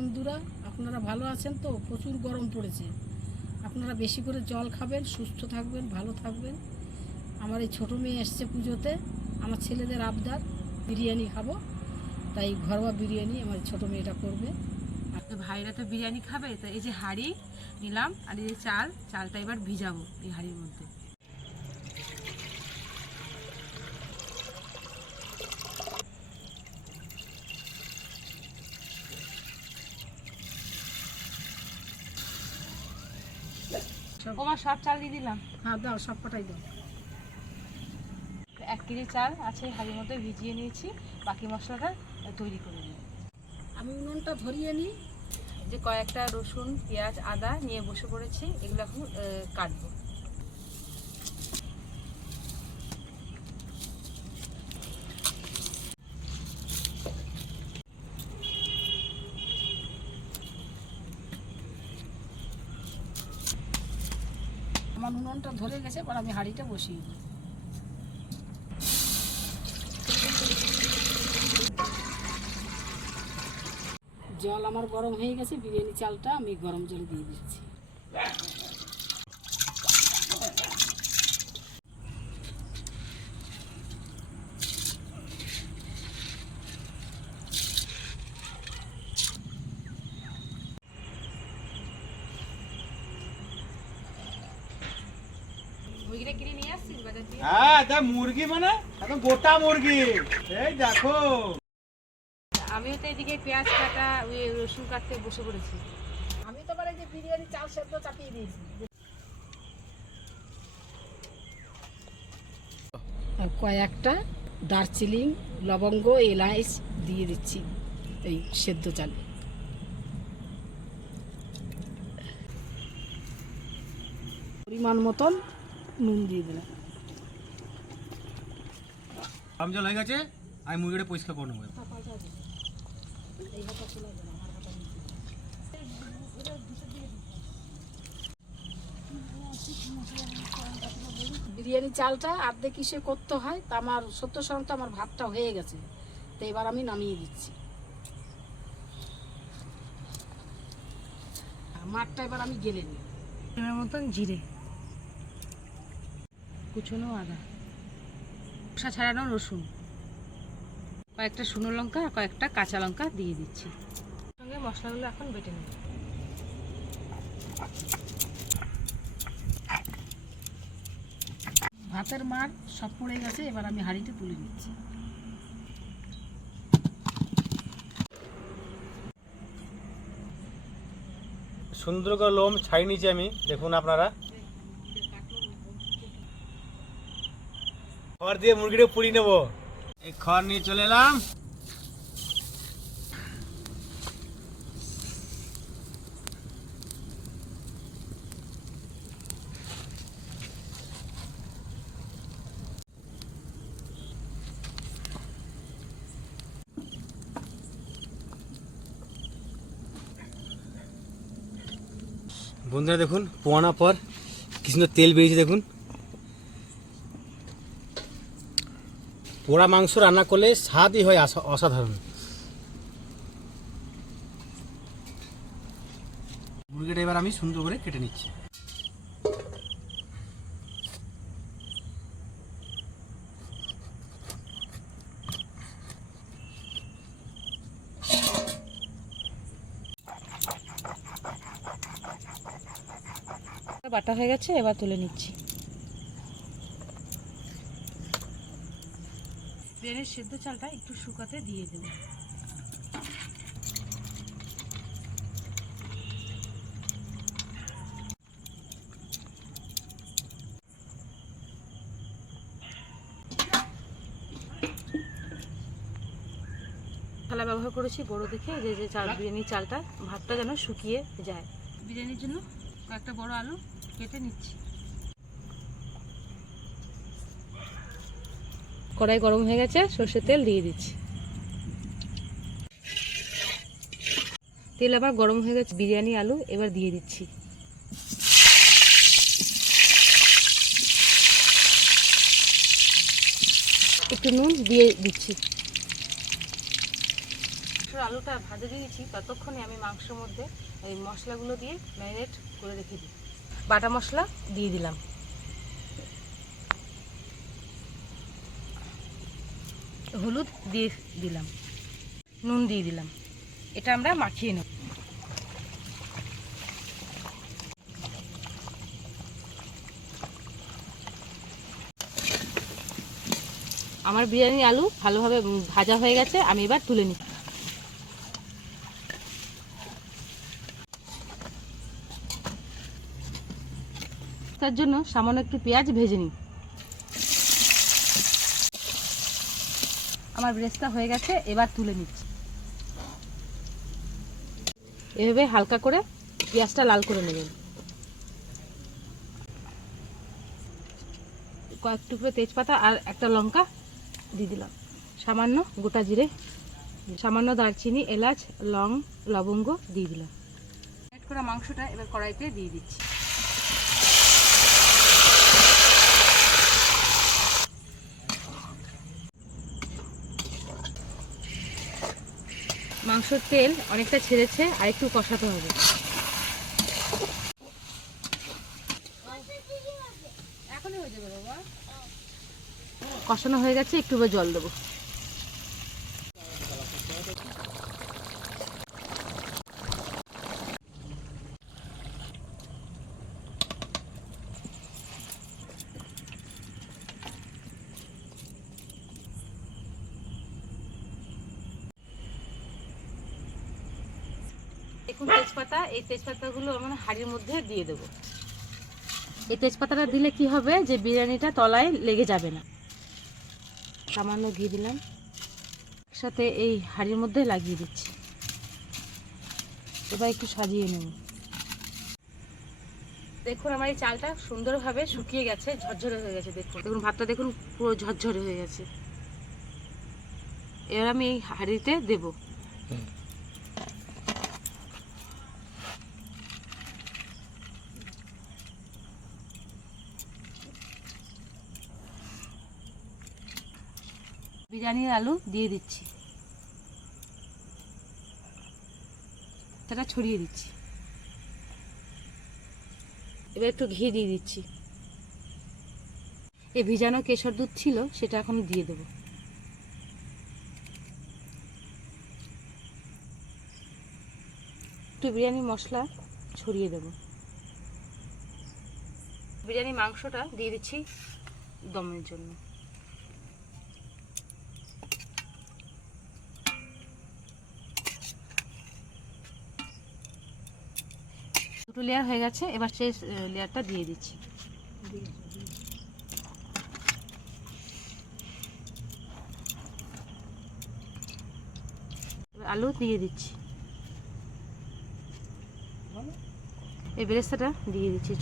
বন্ধুরা, আপনারা ভালো আছেন তো? প্রচুর গরম পড়েছে। আপনারা বেশি করে জল খাবেন, সুস্থ থাকবেন, ভালো থাকবেন। আমার এই ছোটো মেয়ে এসছে পুজোতে, আমার ছেলেদের আবদার বিরিয়ানি খাবো, তাই ঘরোয়া বিরিয়ানি আমার ছোটো মেয়েটা করবে। আর তো ভাইরা তো বিরিয়ানি খাবে, তো এই যে হাঁড়ি নিলাম আর এই যে চালটা এবার ভিজাবো এই হাঁড়ির মধ্যে। ওমা সব চাল দিয়ে দিলাম। হ্যাঁ দাও, সব কটাই দাও। 1 কেজি চাল আছে হাঁড়ির মধ্যে ভিজিয়ে নিয়েছি, বাকি মশলাটা তৈরি করে নিই। আমি উনুনটা ধরিয়ে নিই। যে কয়েকটা রসুন, পেঁয়াজ, আদা নিয়ে বসে পড়েছি, এগুলো এখন কাটবো। আমার উনুনটা ধরে গেছে, এবার আমি হাঁড়িটা বসিয়ে দিই। জল আমার গরম হয়ে গেছে, বিরিয়ানি চালটা আমি গরম জলে দিয়ে দিচ্ছি। মুরগিটা কিনে নিয়ে আসছিস বাজার থেকে? হ্যাঁ, তা মুরগি মানে একদম গোটা মুরগি। এই দেখো, আমিও তো এদিকে পেঁয়াজ কাটা, রসুন কাটতে বসে পড়েছি। আমি তো এই যে বিরিয়ানি চাল সেদ্ধ চাপিয়ে দিয়েছি। কয়েকটা দারচিনি, লবঙ্গ, এলাচ দিয়ে দিচ্ছি এই সেদ্ধ চালে। পরিমাণ মতন নুন দিয়ে দিলাম। গরম জল হয়ে গেছে, আমি মুরগিটা পরিষ্কার করে নেবো। বিরিয়ানি চালটা আর্ধেক কিসে করতে হয়, তা আমার 70% আমার ভাতটা হয়ে গেছে, তো এবার আমি নামিয়ে দিচ্ছি। মাঠটা এবার আমি গেলে নিই। এর মতন জিরে, কুচনো আদা, খোসা ছাড়ানো রসুন, কয়েকটা শুকনো লঙ্কা আর কয়েকটা কাঁচা লঙ্কা দিয়ে দিচ্ছি। সঙ্গে মশলাগুলো এখন বেটে নেব। ভাতের মার সব পড়ে গেছে, এবার আমি হাঁড়িতে তুলে নিচ্ছি। সুন্দর করে লোম ছাড়িয়ে নিয়েছি আমি, দেখুন আপনারা। খড় দিয়ে মুরগিটা পুড়িয়ে নেবো। এই খড় নিয়ে চলে এলাম। বন্ধুরা দেখুন, পোয়ানোর পর কি সুন্দর তেল বেরিয়েছে দেখুন। পোড়া মাংস রান্না করলে স্বাদই হয় অসাধারণ। মুরগিটা এবার আমি সুন্দর করে কেটে নিচ্ছি। বাটা হয়ে গেছে, এবার তুলে নিচ্ছি। বিরিয়ানির সেদ্ধ চালটা একটু শুকাতে দিয়ে দেব। থালা ব্যবহার করেছি বড় দেখে, যে চাল বিরিয়ানির চালটা, ভাতটা যেন শুকিয়ে যায়। বিরিয়ানির জন্য কয়েকটা বড় আলু কেটে নিচ্ছি। কড়াই গরম হয়ে গেছে, সর্ষের তেল দিয়ে দিচ্ছি। তেল আবার গরম হয়ে গেছে, বিরিয়ানি আলু এবার দিয়ে দিচ্ছি। একটু নুন দিয়ে দিচ্ছি। আলুটা ভাজে দিয়েছি ততক্ষণে আমি মাংসের মধ্যে এই মশলাগুলো দিয়ে ম্যারিনেট করে রেখে দিই। বাটা মশলা দিয়ে দিলাম, হলুদ দিয়ে দিলাম, নুন দিয়ে দিলাম। এটা আমরা মাখিয়ে নেব। আমার বিরিয়ানি আলু ভালোভাবে ভাজা হয়ে গেছে, আমি এবার তুলে নিচ্ছি। তার জন্য সামান্য একটু পেঁয়াজ ভেজে নিই। আমার ব্রেস্তা হয়ে গেছে, এবার তুলে নিচ্ছি। এভাবে হালকা করে পেঁয়াজটা লাল করে নেবেন। কয়েক টুকরো তেজপাতা আর একটা লঙ্কা দিয়ে দিলাম, সামান্য গোটা জিরে, সামান্য দারচিনি, এলাচ, লং, লবঙ্গ দিয়ে দিলাম। এড করা মাংসটা এবার কড়াইতে দিয়ে দিচ্ছি। মাংসের তেল অনেকটা ছেড়েছে, আর একটু কষাতে হবে। কষানো হয়ে গেছে, একটু জল দেবো। দেখুন তেজপাতা, এই তেজপাতাগুলো আমরা হাঁড়ির মধ্যে দিয়ে দেবো। এই তেজপাতাটা দিলে কি হবে যে বিরিয়ানিটা তলায় লেগে যাবে না। সামান্য ঘি দিলাম, সাথে এই হাঁড়ির মধ্যে লাগিয়ে দিচ্ছি। এবার একটু সাজিয়ে নেব। দেখুন আমার এই চালটা সুন্দরভাবে শুকিয়ে গেছে, ঝরঝরে হয়ে গেছে। দেখুন ভাতটা দেখুন পুরো ঝরঝরে হয়ে গেছে। এবার আমি এই হাঁড়িতে দেব। বিরিয়ানির আলু দিয়ে দিচ্ছি, সেটা ছড়িয়ে দিচ্ছি। এবার একটু ঘি দিয়ে দিচ্ছি। এই ভিজানো কেশর দুধ ছিল, সেটা এখন দিয়ে দেবো। একটু বিরিয়ানি মশলা ছড়িয়ে দেব। বিরিয়ানি মাংসটা দিয়ে দিচ্ছি দমের জন্য। দুটো লেয়ার হয়ে গেছে, এবার সেই লেয়ারটা দিয়ে দিচ্ছি। আলু দিয়ে দিচ্ছি, এই বেরেস্তাটা দিয়ে দিচ্ছি,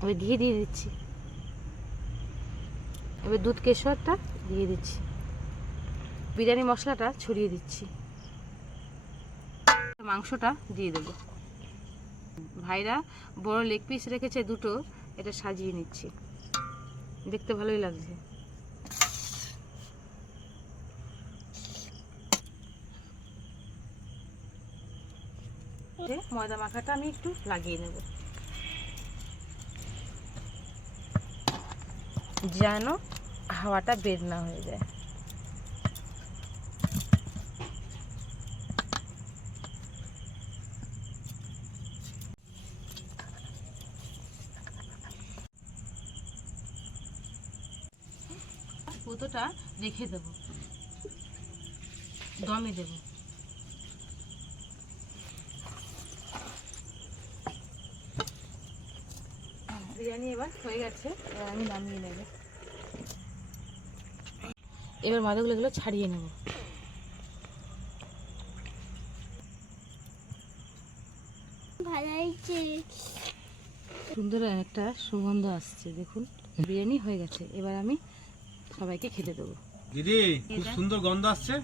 এবার ঘি দিয়ে দিচ্ছি, এবার দুধ কেশরটা দিয়ে দিচ্ছি, বিরিয়ানি মশলাটা ছড়িয়ে দিচ্ছি, মাংসটা দিয়ে দেবো। ভাইরা বড় লেগ পিস রেখেছে দুটো, এটা সাজিয়ে নিচ্ছি, দেখতে ভালোই লাগছে। ময়দা মাখাটা আমি একটু লাগিয়ে নেব, যেন হাওয়াটা বের না হয়ে যায়। কতটা রেখে দেব, দমে দেব। বিরিয়ানি এবার হয়ে গেছে, এবার আমি নামিয়ে নেব। এবার মাথাগুলো এগুলো ছাড়িয়ে নেব। সুন্দর একটা সুগন্ধ আসছে, দেখুন বিরিয়ানি হয়ে গেছে। এবার আমি সবাইকে খেতে দেবো। দিদি খুব সুন্দর গন্ধ আসছে।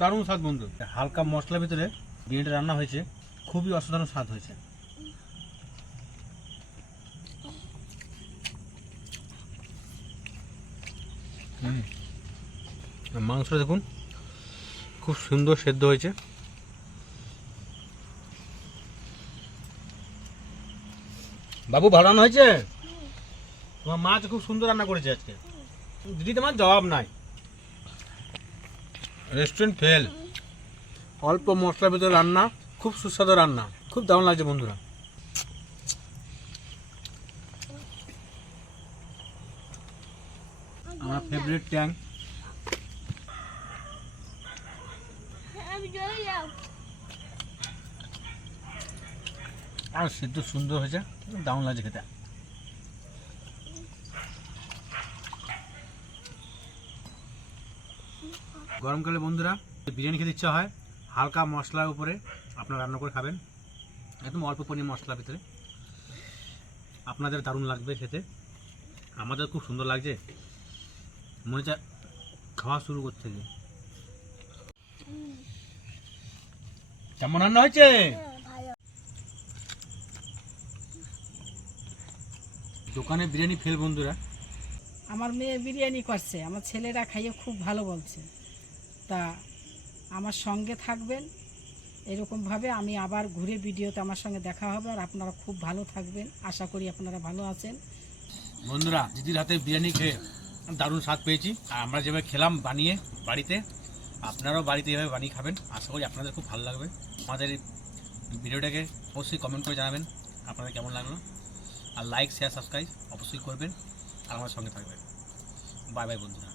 দারুণ স্বাদ বন্ধু, হালকা মশলার ভিতরে বিরিয়ানিটা রান্না হয়েছে, খুবই অসাধারণ স্বাদ হয়েছে। মাংসটা দেখুন খুব সুন্দর সেদ্ধ হয়েছে। বাবু ভালো রান্না হয়েছে? তোমার মাছ খুব সুন্দর রান্না করেছে আজকে, দিদি তোমার জবাব নাই। রেস্টুরেন্ট ফেল, অল্প মশলার ভিতরে রান্না, খুব সুস্বাদু রান্না, খুব দারুণ লাগছে বন্ধুরা। আমার ফেভারিট ট্যাং, আর সিদ্ধ সুন্দর হয়েছে, দারুণ লাগছে খেতে। গরমকালে বন্ধুরা বিরিয়ানি খেতে ইচ্ছা হয়, হালকা মশলার উপরে আপনারা রান্না করে খাবেন, একদম অল্প পরিমাণ মশলার ভিতরে, আপনাদের দারুণ লাগবে খেতে। আমাদের খুব সুন্দর লাগছে, মনে হচ্ছে খাওয়া শুরু করতে গিয়ে। কেমন রান্না হয়েছে? দোকানে বিরিয়ানি ফেল বন্ধুরা। আমার মেয়ে বিরিয়ানি করছে, আমার ছেলেরা খাইয়ে খুব ভালো বলছে। তা আমার সঙ্গে থাকবেন, এরকমভাবে আমি আবার ঘুরে ভিডিওতে আমার সঙ্গে দেখা হবে। আর আপনারা খুব ভালো থাকবেন, আশা করি আপনারা ভালো আছেন। বন্ধুরা দিদির হাতে বিরিয়ানি খেয়ে দারুণ স্বাদ পেয়েছি, আর আমরা যেভাবে খেলাম বানিয়ে বাড়িতে, আপনারাও বাড়িতে এভাবে বানিয়ে খাবেন, আশা করি আপনাদের খুব ভালো লাগবে। আমাদের এই ভিডিওটাকে অবশ্যই কমেন্ট করে জানাবেন আপনাদের কেমন লাগলো, আর লাইক শেয়ার সাবস্ক্রাইব অবশ্যই করবেন, আর আমার সঙ্গে থাকবেন। বাই বাই বন্ধুরা।